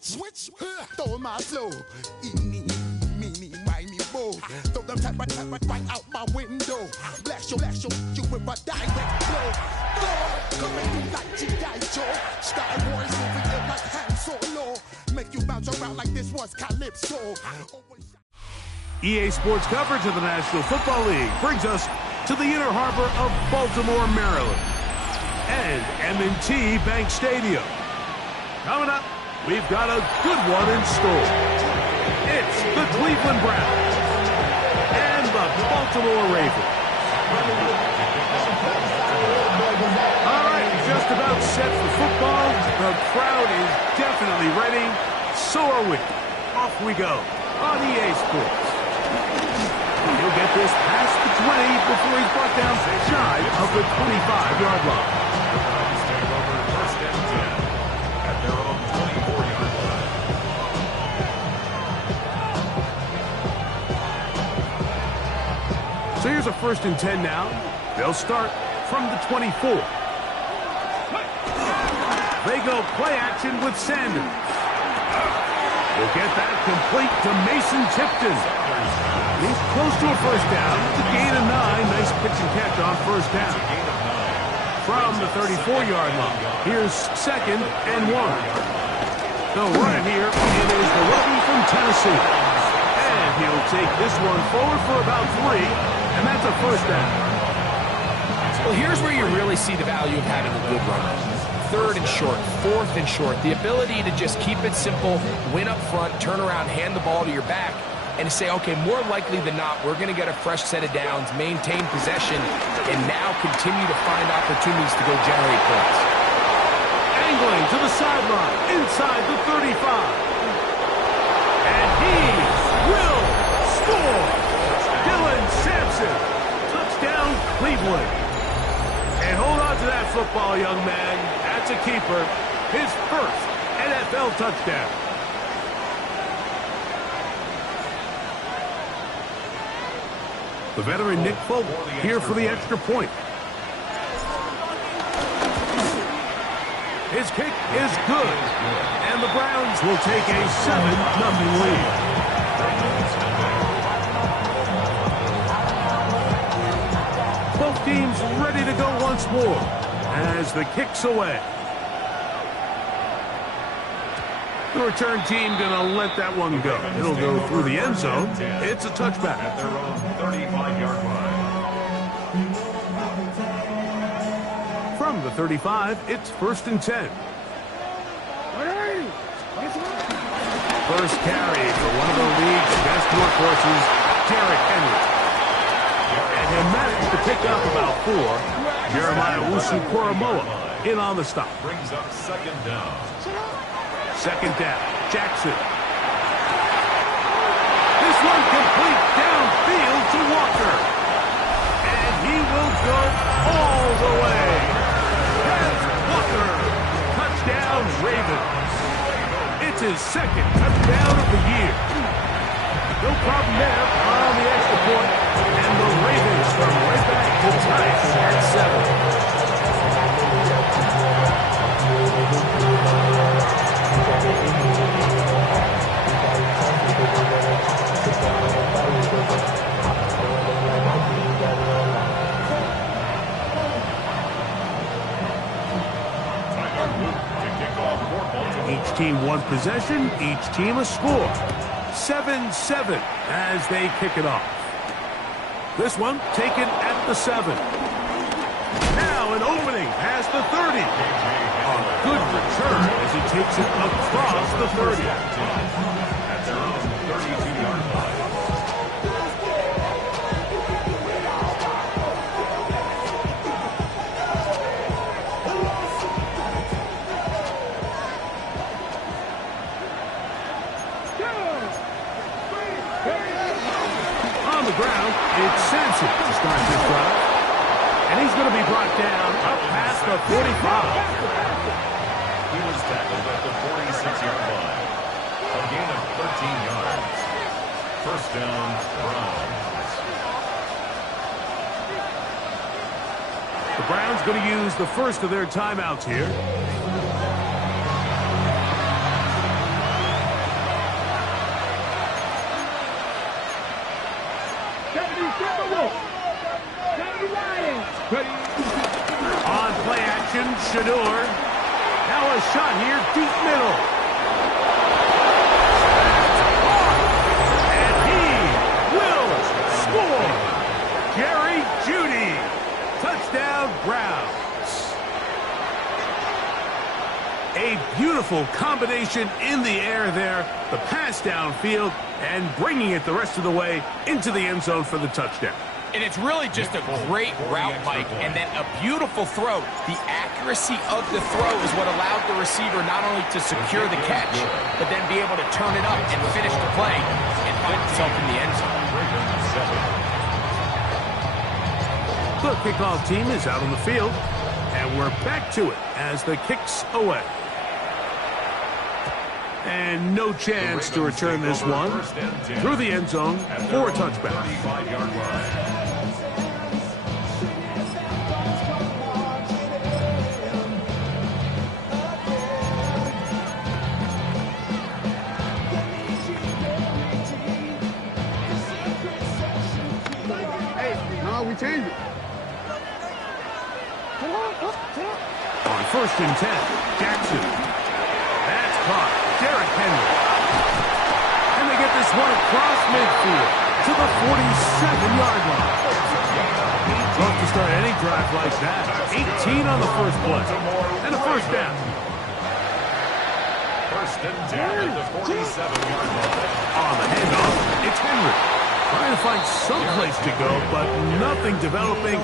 switch, throw my flow. Eeny, meeny, miny, mo. Throw them tap right out my window. Blast you with a direct blow. Throw, coming through like G.I. Joe. Star Wars moving it like Han Solo. Make you bounce around like this was Calypso. EA Sports coverage of the National Football League brings us to the inner harbor of Baltimore, Maryland, and M&T Bank Stadium. Coming up, we've got a good one in store. It's the Cleveland Browns and the Baltimore Ravens. All right, just about set for football. The crowd is definitely ready. So are we. Off we go on EA Sports. He'll get this past the 20 before he's brought down shy of the 25-yard line. The Browns take over first and 10 at their own 24-yard line. So here's a first and 10 now. They'll start from the 24. They go play action with Sanders. We'll get that complete to Mason Tipton. He's close to a first down. It's a gain of 9. Nice pitch and catch on first down. From the 34-yard line, here's second and 1. They'll run it here. It is the rookie from Tennessee. And he'll take this one forward for about 3, and that's a first down. Well, here's where you really see the value of having a good runner. Third and short, fourth and short. The ability to just keep it simple, win up front, turn around, hand the ball to your back, and to say, okay, more likely than not, we're going to get a fresh set of downs, maintain possession, and now continue to find opportunities to go generate points. Angling to the sideline, inside the 35. And he will score. Dylan Sampson, touchdown Cleveland. And hold on to that football, young man. That's a keeper. His first NFL touchdown. The veteran Nick Folk here for the extra point. His kick is good. And the Browns will take a 7-0 lead. Both teams ready to go once more as the kick's away. The return team going to let that one go. It'll go through the end zone. It's a touchback. At their own 35-yard line. From the 35, it's first and 10. First carry for one of the league's best workhorses, Derrick Henry. And he'll manage to pick up about 4. Jeremiah Owusu-Koramoah in on the stop. Brings up second down. Second down, Jackson. This one complete downfield to Walker. And he will go all the way. That's Walker. Touchdown, Ravens. It's his second touchdown of the year. No problem there on the extra point. And the Ravens come right back to tie it at 7. Each team one possession, each team a score. 7-7 as they kick it off. This one taken at the 7. Now an opening past the 30. A good return as he takes it across the 30. At their own 32-yard line. On the ground, it's Sampson to start this drive. And he's going to be brought down up past the 45. He was tackled at the 46-yard line. A gain of 13 yards. First down, Browns. The Browns going to use the first of their timeouts here. Shador. Now a shot here, deep middle. And he will score. Jerry Jeudy. Touchdown, Browns. A beautiful combination in the air there. The pass downfield and bringing it the rest of the way into the end zone for the touchdown. And it's really just a great route, Mike, and then a beautiful throw. The accuracy of the throw is what allowed the receiver not only to secure the catch, but then be able to turn it up and finish the play and find himself in the end zone. The kickoff team is out on the field, and we're back to it as the kick's away. And no chance to return this one through the end zone for a touchback. We changed it. On 1st and 10, Jackson. That's caught. Derrick Henry. And they get this one across midfield to the 47-yard line. Tough to start any drive like that. 18 on the first play. And a first down. 1st and 10 at the 47-yard line. On the handoff, it's Henry. Trying to find some place to go, but nothing developing.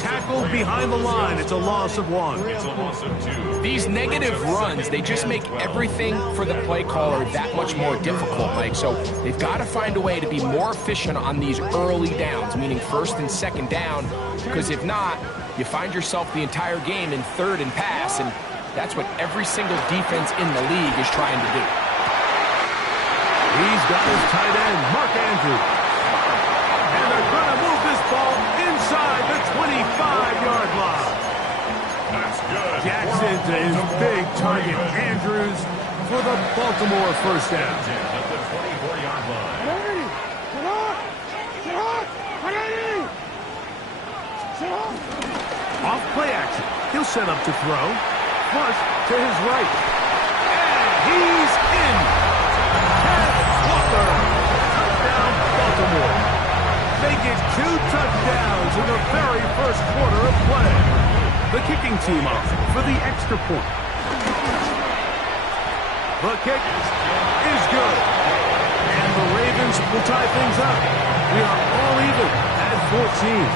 Tackled behind the line. It's a loss of 1. It's a loss of 2. These negative runs, they just make everything for the play caller that much more difficult, Mike. So they've got to find a way to be more efficient on these early downs, meaning 1st and 2nd down, because if not, you find yourself the entire game in 3rd and pass, and that's what every single defense in the league is trying to do. He's got his tight end, Mark Andrews. And they're going to move this ball inside the 25-yard line. That's good. Jackson to his big target, Andrews, for the Baltimore first down. At the 24-yard line. Off play action. He'll set up to throw. Flush to his right. And he's in. Ted Walker. Touchdown, Baltimore. They get 2 touchdowns in the very first quarter of play. The kicking team off for the extra point. The kick is good. And the Ravens will tie things up. We are all even at 14.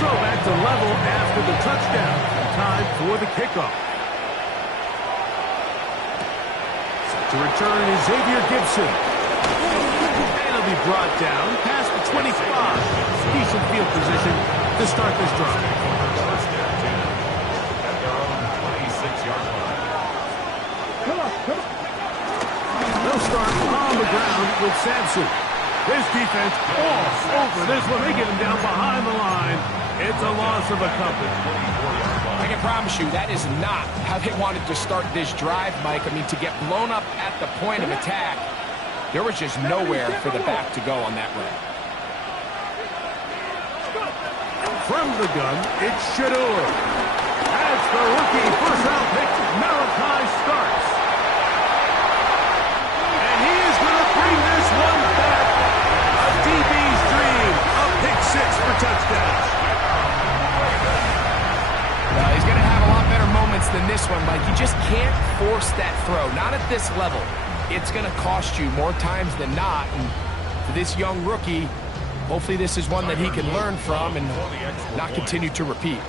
So back to level after the touchdown. Time for the kickoff. To return is Xavier Gibson. And he'll be brought down past the 25. Decent field position to start this drive. 1st and 10 at their own 26-yard line. They'll start on the ground with Sampson. This defense all over this one. They get him down behind the line. It's a loss of a couple. I can promise you that is not how they wanted to start this drive, Mike. I mean, to get blown up at the point of attack, there was just nowhere for the back to go on that run. From the gun, it's Shador. As the rookie first-round pick, Malachi starts. And he is going to bring this one back. A DB's dream. A pick 6 for touchdown. He's going to have a lot better moments than this one, Mike. You just can't force that throw. Not at this level. It's going to cost you more times than not. And for this young rookie, hopefully this is one that he can learn from and not continue to repeat.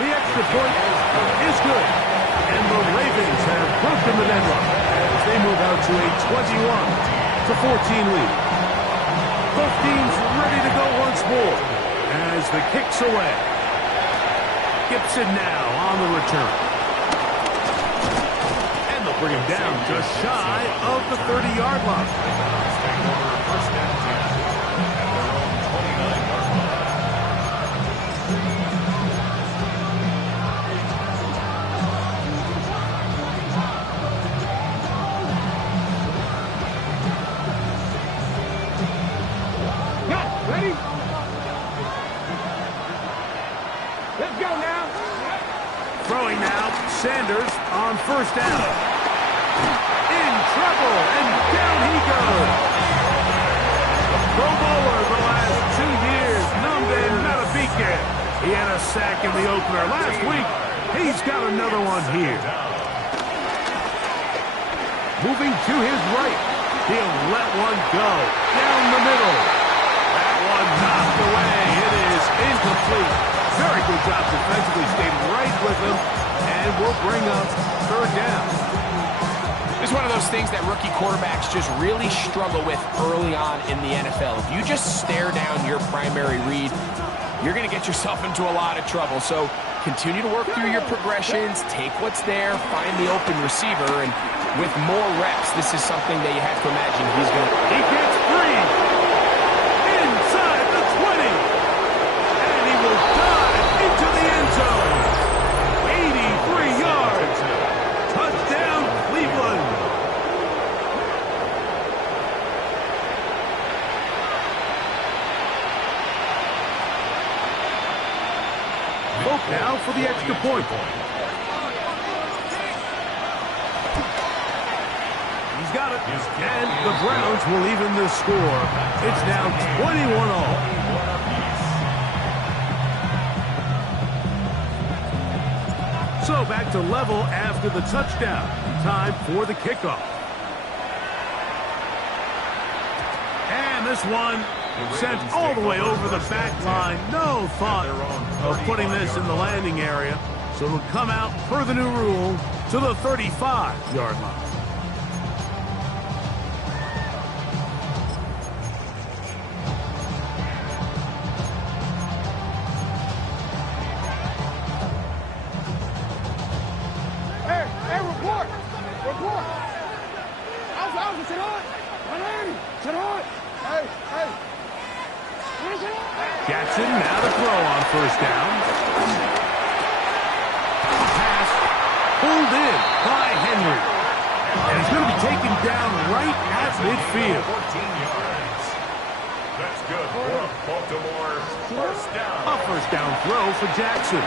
The extra point is good. And the Ravens have broken the deadlock as they move out to a 21-14 lead. Both teams ready to go once more as the kick's away. Gibson now on the return. And they'll bring him down just shy of the 30-yard line. 1st and 10 at their own 29-yard line. Ready? Let's go now. Throwing now, Sanders on first down. In trouble, and down he goes. Pro Bowler the last 2 years, Namde Matabike. He had a sack in the opener last week. He's got another one here. Moving to his right. He'll let one go. Down the middle. That one knocked away. It is incomplete. Very good job defensively. Stayed right with him. And will bring up third down. This is one of those things that rookie quarterbacks just really struggle with early on in the NFL. If you just stare down your primary read, you're going to get yourself into a lot of trouble. So continue to work through your progressions, take what's there, find the open receiver, and with more reps, this is something that you have to imagine he's going to... He gets free. Inside the 20. And he will dive into the end zone. 83 yards. Touchdown, Cleveland. Hope now for the extra point. He's got it. And the Browns will even the score. It's now 21-all. So back to level after the touchdown. Time for the kickoff. And this one sent all the way over the back line. No thought of putting this in the landing area. So it'll come out per the new rule to the 35-yard line. Hey, report. Sit on. Sit on. Hey. Jackson now to throw on first down. Pass pulled in by Henry. And he's going to be taken down right at midfield. 14 yards. That's good for Baltimore. First down. A first down throw for Jackson.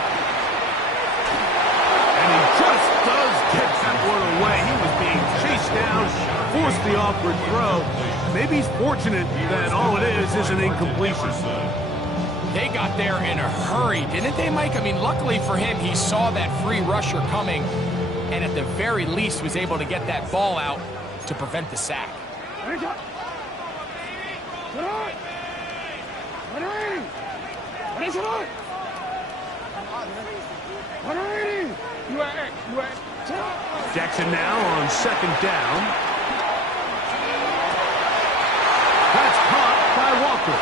And he just does get that one away. He was being chased down, forced the awkward throw. Maybe he's fortunate that all it is an incompletion. They got there in a hurry, didn't they, Mike? I mean, luckily for him, he saw that free rusher coming and at the very least was able to get that ball out to prevent the sack. Jackson now on second down. That's caught by Walker.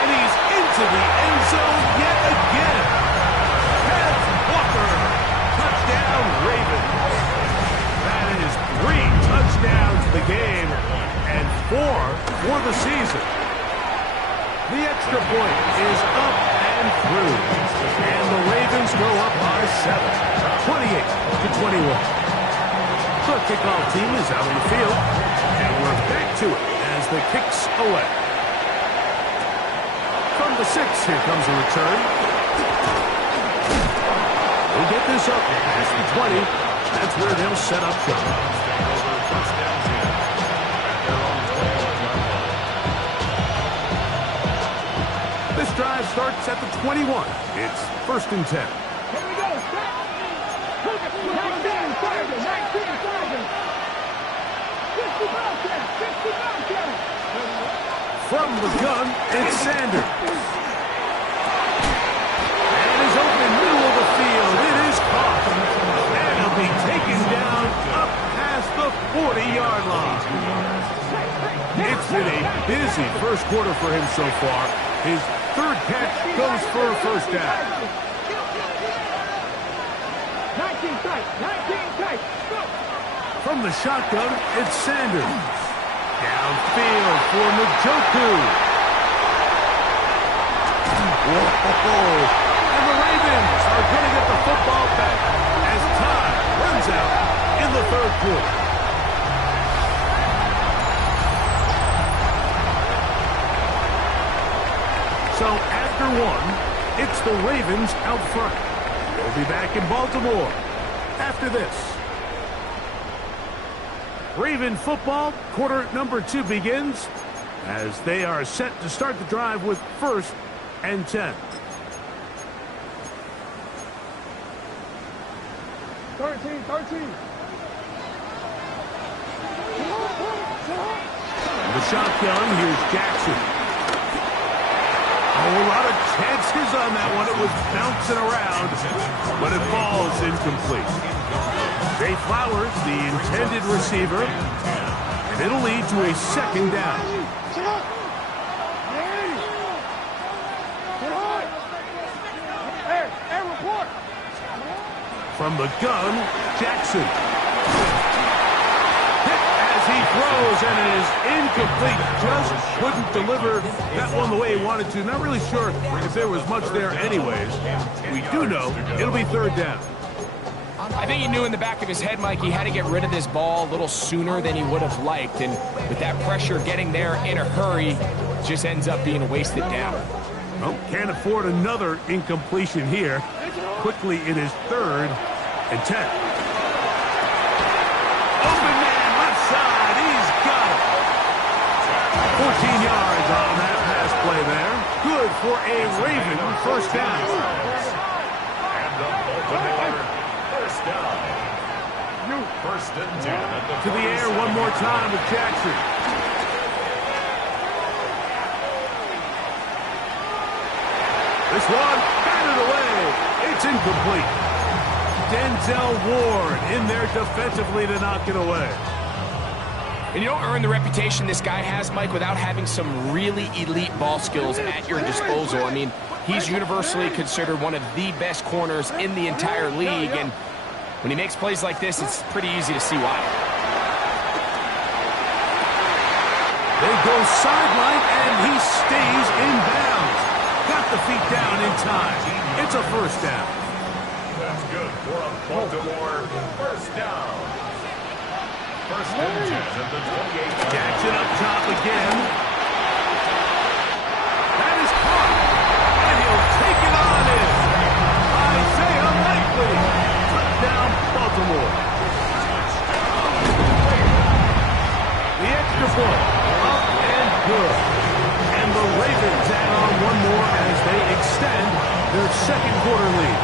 And he's into the end zone yet again. That's Walker. Touchdown, Ravens. That is 3 touchdowns in the game and 4 for the season. The extra point is up and through. And the Ravens go up by 7, 28-21. The kickoff team is out on the field, and we're back to it as the kicks away. From the 6, here comes a return. We'll get this up past the 20. That's where they'll set up shop. This drive starts at the 21. It's 1st and 10. Here we go. 19, 55. From the gun, it's Sanders. And is open middle of the field. It is caught. And he'll be taken down up past the 40-yard line. It's been a busy first quarter for him so far. His 3rd catch goes for a first down. 19 tight. Go. From the shotgun, it's Sanders. Downfield for Njoku. Whoa. And the Ravens are going to get the football back as time runs out in the 3rd quarter. So after 1, It's the Ravens out front. We'll be back in Baltimore after this. Raven football, quarter number 2 begins as they are set to start the drive with 1st and 10. 13. The shotgun, here's Jackson. Oh, a lot of chances on that one. It was bouncing around, but it falls incomplete. Zay Flowers, the intended receiver, and it'll lead to a 2nd down. Report. From the gun, Jackson. As he throws, and it is incomplete. Just couldn't deliver that one the way he wanted to. Not really sure if there was much there anyways. We do know it'll be 3rd down. I think he knew in the back of his head, Mike, he had to get rid of this ball a little sooner than he would have liked. And with that pressure getting there in a hurry, just ends up being a wasted down. Well, can't afford another incompletion here. Quickly, it is 3rd and 10. Open man, left side. He's got it. 14 yards on that pass play there. Good for a Raven 1st down. And the Baltimore 1st down. 1st and 10 at the To the air one more time with Jackson. This one, batted away. It's incomplete. Denzel Ward in there defensively to knock it away. And you don't earn the reputation this guy has, Mike, without having some really elite ball skills at your disposal. I mean, he's universally considered one of the best corners in the entire league. And when he makes plays like this, it's pretty easy to see why. They go sideline, and he stays in bounds. Got the feet down in time. It's a 1st down. That's good for a Baltimore 1st down. 1st and 10 at the 28. Jackson up top again. That is caught. And he'll take it on in. Isaiah Likely. Touchdown, Baltimore. The extra point. Up and good. And the Ravens add on one more as they extend their 2nd quarter lead.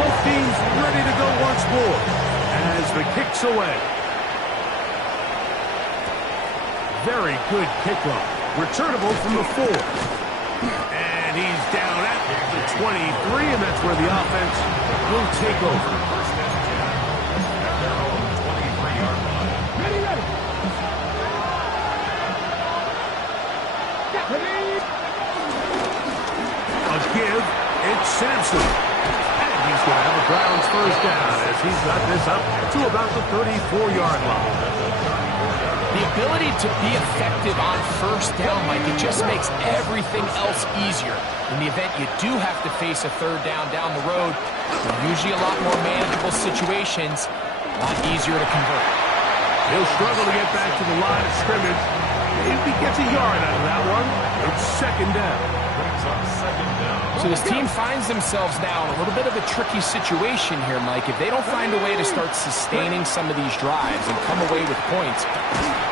Both teams ready to go once more as the kick's away. Very good kickoff. Returnable from the 4. And he's down at the 23, and that's where the offense will take over. 1st and 10 at their own 23-yard line. A give, it's Sampson. And he's going to have a Browns 1st down as he's got this up to about the 34-yard line. The ability to be effective on 1st down, Mike, it just makes everything else easier. In the event you do have to face a 3rd down the road, they're usually a lot more manageable situations, a lot easier to convert. He'll struggle to get back to the line of scrimmage. If he gets a yard out of that one, it's 2nd down. Brings up 2nd down. So this team finds themselves now in a little bit of a tricky situation here, Mike. If they don't find a way to start sustaining some of these drives and come away with points,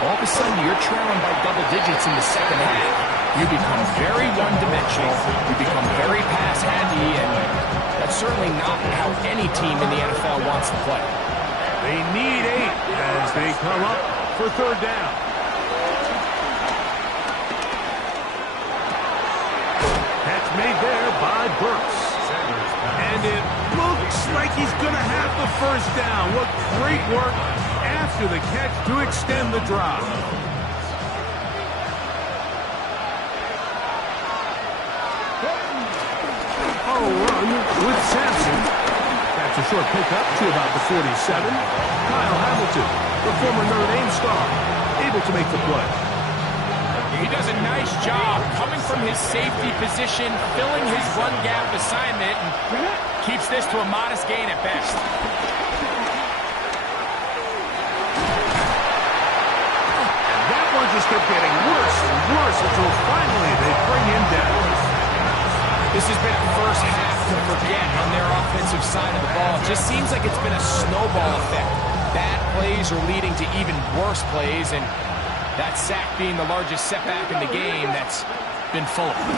all of a sudden you're trailing by double digits in the 2nd half. You become very one-dimensional. You become very pass-heavy, and that's certainly not how any team in the NFL wants to play. They need 8 as they come up for 3rd down. Catch made there by Burks. And it looks like he's going to have the 1st down. What great work after the catch to extend the drive. Run with Sampson. That's a short pickup to about the 47. Kyle Hamilton, the former Notre Dame star, able to make the play. He does a nice job coming from his safety position, filling his run gap assignment, and keeps this to a modest gain at best. And that one just kept getting worse and worse until finally they bring him down. This has been a first half to forget on their offensive side of the ball. It just seems like it's been a snowball effect. Bad plays are leading to even worse plays, and that sack being the largest setback in the game that's been full of them.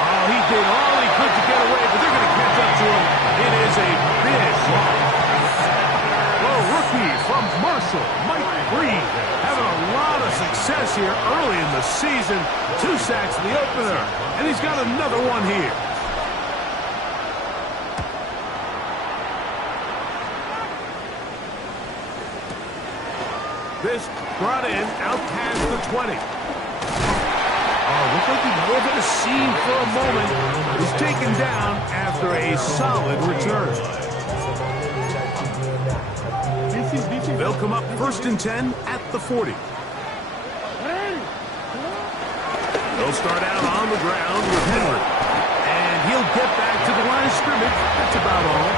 Oh, he did all he could to get away, but they're going to catch up to him. It is a big loss. The rookie from Marshall, Mike Breed, having a lot of success here early in the season. 2 sacks in the opener, and he's got another one here. This brought in out past the 20. Oh, looks like he was in a seam for a moment. He's taken down after a solid return. They'll come up 1st and 10 at the 40. They'll start out on the ground with Henry. And he'll get back to the line of scrimmage. That's about all.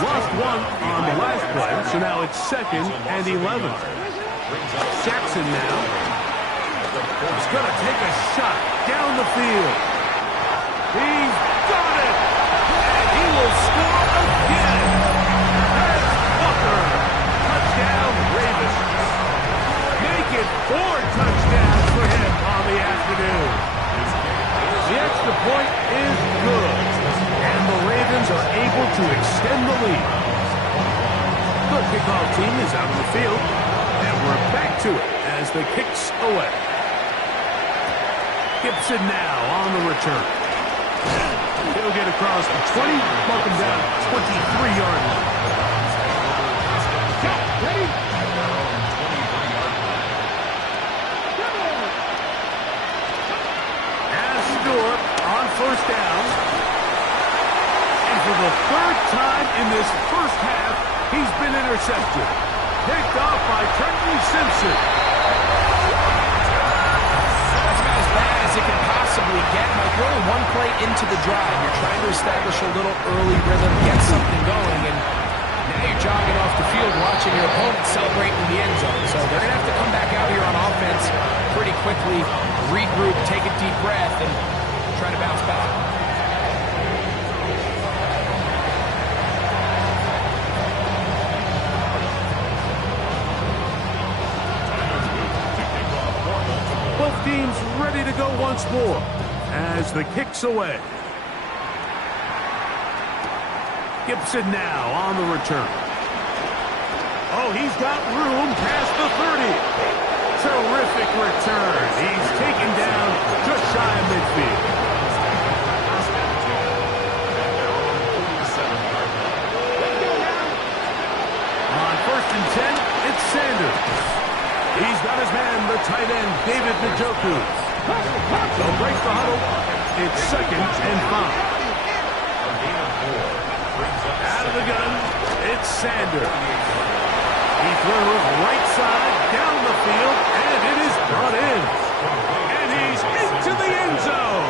Lost one on the last play, so now it's 2nd and 11. Jackson now. He's going to take a shot down the field. He's got it! And he will score again! That's Booker! Touchdown, Ravens. Make it 4 touchdowns for him on the afternoon. The extra point is good, and the Ravens are able to extend the lead. The kickoff team is out in the field, and we're back to it as the kick's away. Gibson now on the return. He'll get across the 20, buck him down 23-yard line. Ready? As Stewart on 1st down. And for the 3rd time in this first half, he's been intercepted. Picked off by Trenton Simpson. That's about as bad as it can possibly get. Like, you're only 1 play into the drive. You're trying to establish a little early rhythm, get something going, and now you're jogging off the field watching your opponent celebrate in the end zone. So they're going to have to come back out here on offense pretty quickly, regroup, take a deep breath, and try to bounce back. Both teams ready to go once more as the kick's away. Gibson now on the return. Oh, he's got room past the 30. Terrific return. He's taken down just shy of midfield. On 1st and 10, it's Sanders. He's got his man, the tight end, David Njoku. They'll break the huddle. It's 2nd and 5. Out of the gun, it's Sanders. He throws right side down the field, and it is brought in. And he's into the end zone.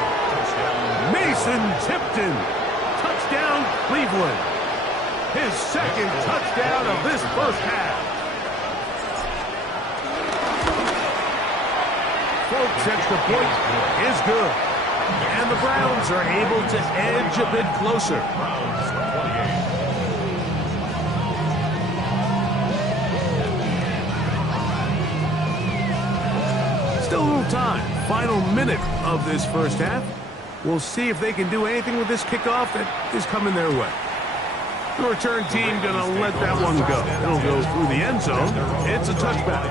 Mason Tipton. Touchdown, Cleveland. His 2nd touchdown of this first half. Folks, extra point is good. And the Browns are able to edge a bit closer. Still a little time. Final minute of this first half. We'll see if they can do anything with this kickoff that is coming their way. The return team going to let that one go. It'll go through the end zone. It's a touchback.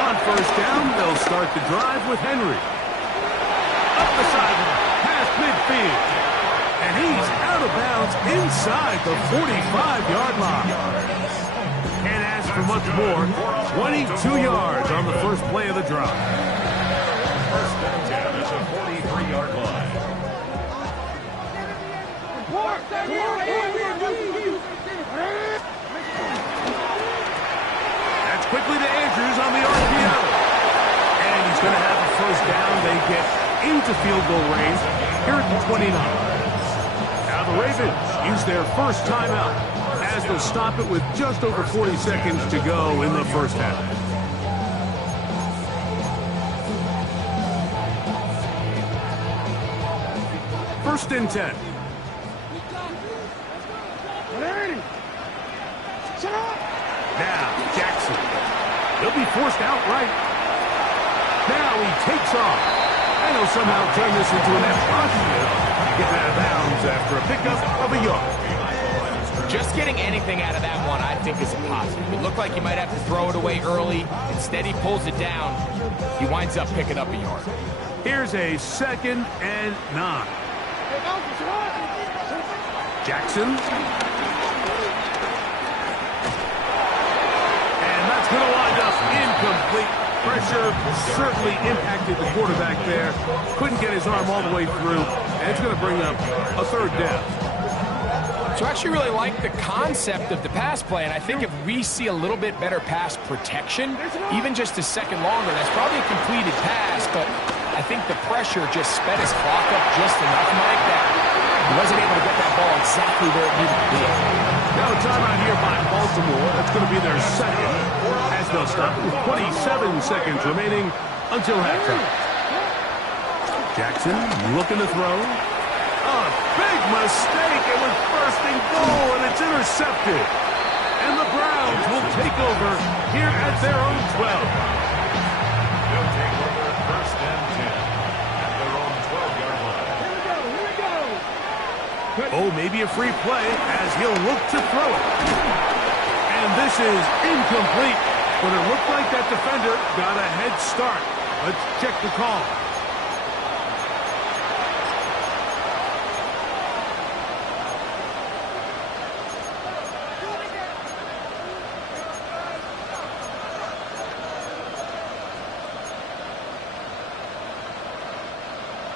On 1st down, they'll start the drive with Henry. Up the sideline, past midfield. And he's out of bounds inside the 45-yard line. Can't ask for much more. 22 yards on the first play of the drive. First down at the 43-yard line. That's quickly to Andrews on the RPO. And he's going to have a first down. They get into field goal range here at the 29. Now the Ravens use their first timeout as they'll stop it with just over 40 seconds to go in the first half. First and 10. Now, Jackson. He'll be forced outright. Now he takes off. And he'll somehow turn this into an positive. Getting out of bounds after a pickup of a yard. Just getting anything out of that one, I think, is a positive. It looked like he might have to throw it away early. Instead, he pulls it down. He winds up picking up a yard. Here's a 2nd and 9. Jackson. Going to wind up incomplete. Pressure certainly impacted the quarterback there. Couldn't get his arm all the way through, and it's going to bring up a 3rd down. So I actually really like the concept of the pass play, and I think if we see a little bit better pass protection, even just a second longer, that's probably a completed pass, but I think the pressure just sped his clock up just enough, Mike, that he wasn't able to get that ball exactly where it needed to be. Now a timeout here by Baltimore. That's going to be their 2nd, as they'll stop it with 27 seconds remaining until halftime. Jackson looking to throw. A big mistake. It was 1st and goal, and it's intercepted. And the Browns will take over here at their own 12. They'll take over 1st and 10 at their own 12-yard line. Here we go. Oh, maybe a free play as he'll look to throw it. And this is incomplete, but it looked like that defender got a head start. Let's check the call.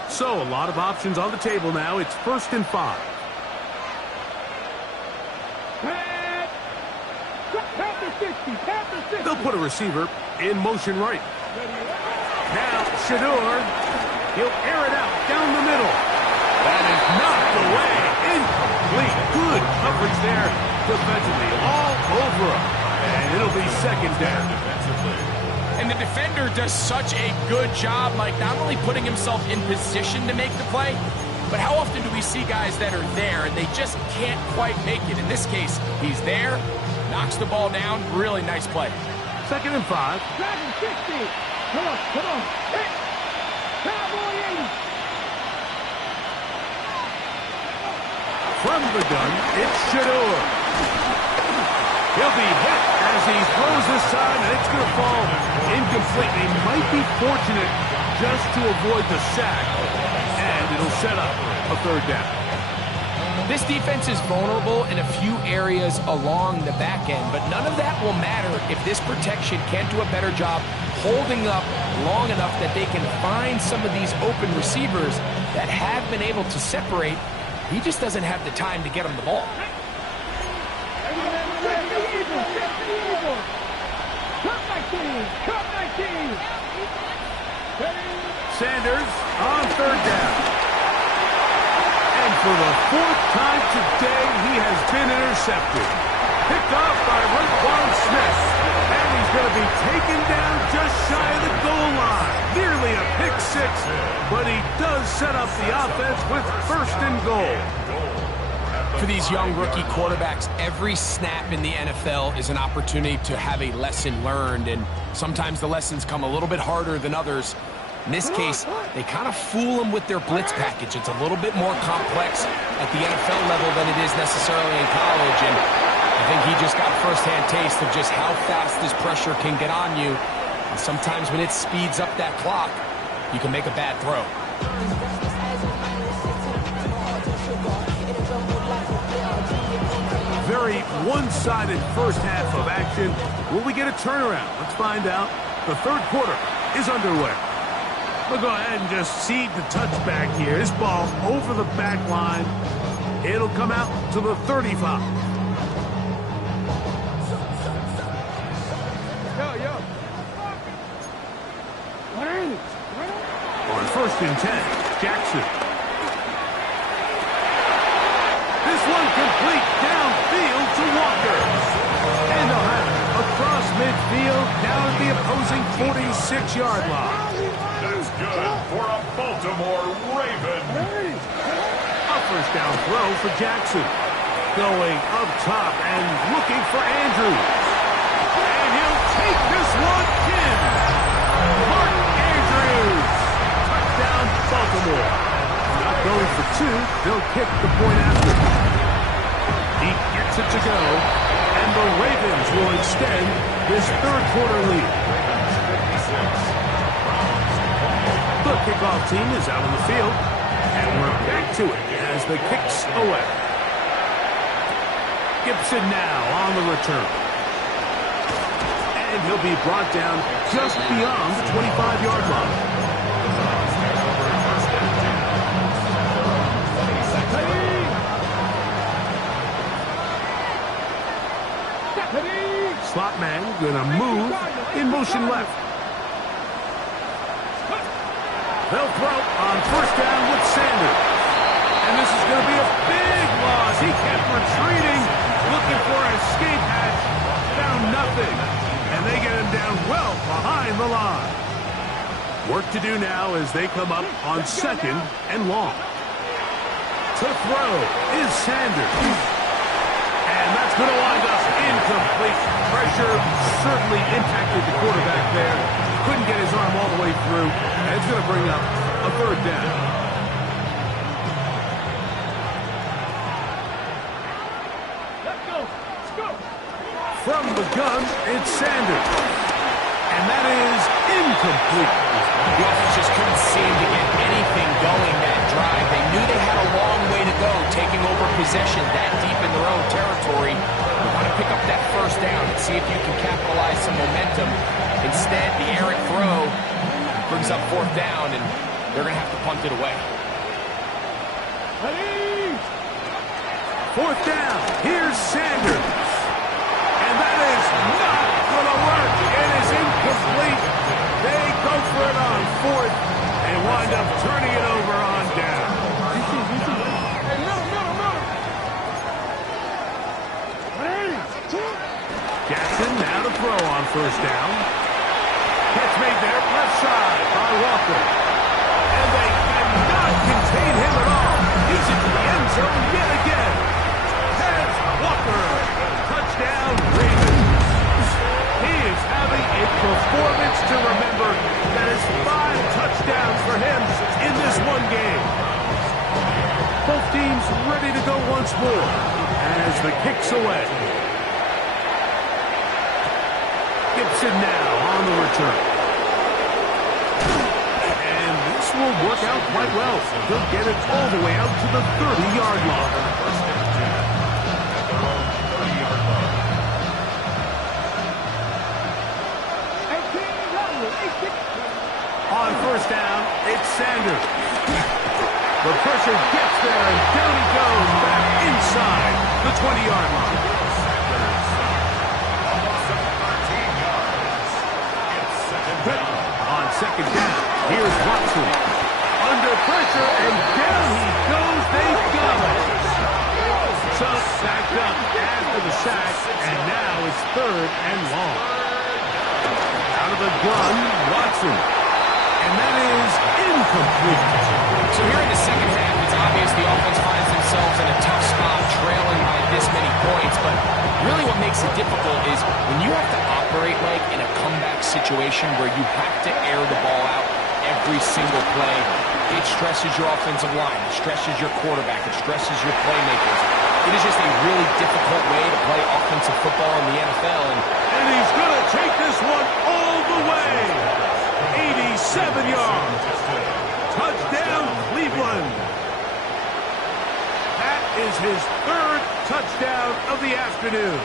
So, a lot of options on the table now. It's 1st and 5. They'll put a receiver in motion right. Now, Shador. He'll air it out down the middle. That is knocked away. Incomplete. Good coverage there defensively. All over him. And it'll be 2nd down. And the defender does such a good job, like not only putting himself in position to make the play, but how often do we see guys that are there and they just can't quite make it? In this case, he's there, knocks the ball down. Really nice play. 2nd and 5. Dragon 60. Come on. Hit. Cowboy 80. From the gun, it's Shador. He'll be hit as he throws this time, and it's going to fall incomplete. He might be fortunate just to avoid the sack, and it'll set up a 3rd down. This defense is vulnerable in a few areas along the back end, but none of that will matter if this protection can't do a better job holding up long enough that they can find some of these open receivers that have been able to separate. He just doesn't have the time to get them the ball. Sanders on 3rd down. And for the 4th time today, he has been intercepted. Picked off by Raekwon Smith. And he's going to be taken down just shy of the goal line. Nearly a pick 6, but he does set up the offense with 1st and goal. For these young rookie quarterbacks, every snap in the NFL is an opportunity to have a lesson learned, and sometimes the lessons come a little bit harder than others. In this case, they kind of fool them with their blitz package. It's a little bit more complex at the NFL level than it is necessarily in college, and I think he just got a first-hand taste of just how fast this pressure can get on you. And sometimes when it speeds up that clock, you can make a bad throw. Very one-sided first half of action. Will we get a turnaround? Let's find out. The 3rd quarter is underway. We'll go ahead and just cede the touchback here. This ball over the back line. It'll come out to the 35. On 1st and 10. Jackson. This one complete downfield to Walker. And they'll have it across midfield down at the opposing 46-yard line. That's good for a Baltimore Raven. A first down throw for Jackson. Going up top and looking for Andrews. And he'll take this one in. Mark Andrews. Touchdown, Baltimore. Not going for two. They'll kick the point after. He gets it to go. And the Ravens will extend this third quarter lead. The kickoff team is out on the field. And we're back to it as the kick's away. Gibson now on the return. And he'll be brought down just beyond the 25-yard line. Slot man gonna move in motion left. They'll throw on first down with Sanders. And this is going to be a big loss. He kept retreating, looking for an escape hatch. Found nothing. And they get him down well behind the line. Work to do now as they come up on second and long. To throw is Sanders. And that's going to wind up incomplete. Pressure certainly impacted the quarterback there. Couldn't get his arm all the way through. And it's going to bring up a third down. From the gun, it's Sanders. And that is incomplete. The offense just couldn't seem to get anything going that drive. They knew they had a long way to go, taking over possession that deep in their own territory. They want to pick up that first down and see if you can capitalize some momentum. Instead, the errant throw brings up fourth down, and they're going to have to punt it away. Fourth down. Here's Sanders. And that is not going to work. It is incomplete. They go for it on fourth and wind up turning it over on down. Jackson now to throw on first down. Catch made there, left side by Walker. And they cannot contain him at all. He's into the end zone yet again. There's Walker. Touchdown, Ravens. He is having a performance to remember. That is 5 touchdowns for him in this one game. Both teams ready to go once more as the kick's away. Gibson now on the return. And this will work out quite well. They'll get it all the way out to the 30-yard line. On first down, it's Sanders. The pressure gets there, and down he goes back inside the 20-yard line. On second down, here's Watson. Under pressure, and down he goes. They've got it. So backed up after the sack, and now it's third and long. Out of the gun, Watson. And that is incomplete. So here in the second half, it's obvious the offense finds themselves in a tough spot, trailing by this many points. But really what makes it difficult is when you have to operate like in a comeback situation where you have to air the ball out every single play, it stresses your offensive line, it stresses your quarterback, it stresses your playmakers. It is just a really difficult way to play offensive football in the NFL. And he's going to take this one all the way. 87 yards. Touchdown, Cleveland. That is his third touchdown of the afternoon.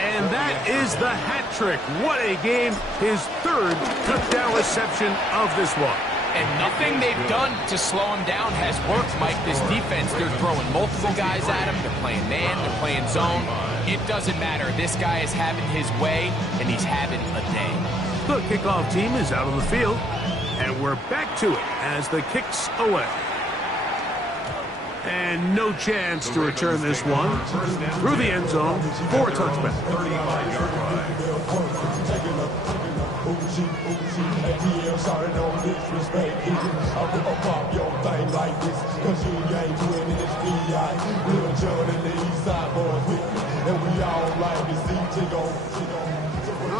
And that is the hat trick. What a game. His third touchdown reception of this one. And nothing they've done to slow him down has worked, Mike. This defense, they're throwing multiple guys at him. They're playing man, they're playing zone. It doesn't matter. This guy is having his way, and he's having a day. The kickoff team is out on the field. And we're back to it as the kick's away. And no chance to return this one through the end zone for a touchback. 35-yard line.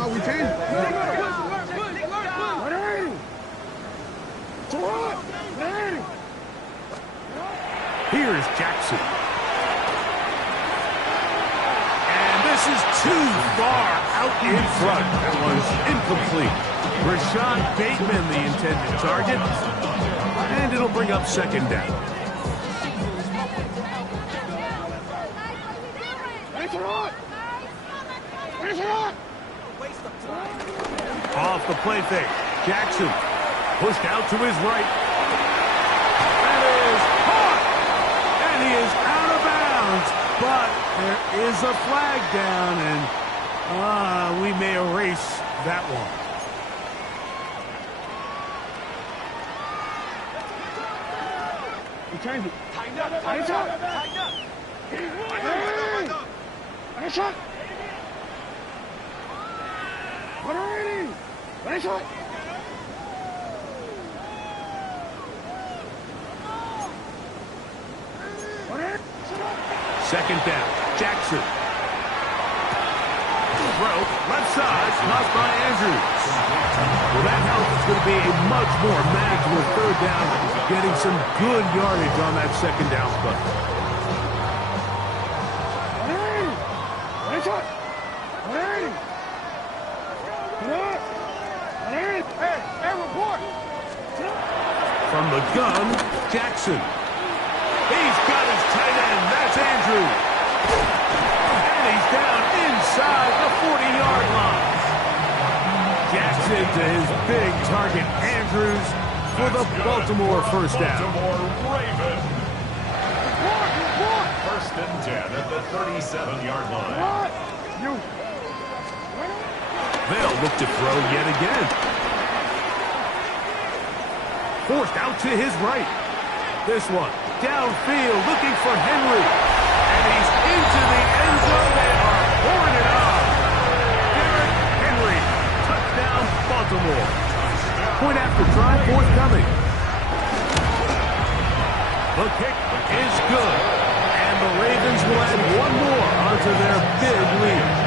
We changed. Here's Jackson. And this is too far out in front. That was incomplete. Rashad Bateman, the intended target. And it'll bring up second down. Off the play fake. Jackson pushed out to his right. That is caught. And he is out of bounds. But there is a flag down, and we may erase that one. We changed it. Tighten up. Tighten up. Nice shot. Nice shot. Second down. Jackson. Throw. Left side. Lost by Andrews. Well, that helps. It's going to be a much more manageable third down. Getting some good yardage on that second down play. Nice shot. From the gun, Jackson. He's got his tight end. That's Andrews. And he's down inside the 40-yard line. Jackson to his big target, Andrews, for the Baltimore first down. Baltimore Ravens. First and 10 at the 37-yard line. They'll look to throw yet again. Forced out to his right. This one, downfield, looking for Henry. And he's into the end zone. They are pouring it on. Derrick Henry, touchdown, Baltimore. Point after try forthcoming. The kick is good. And the Ravens will add one more onto their big lead.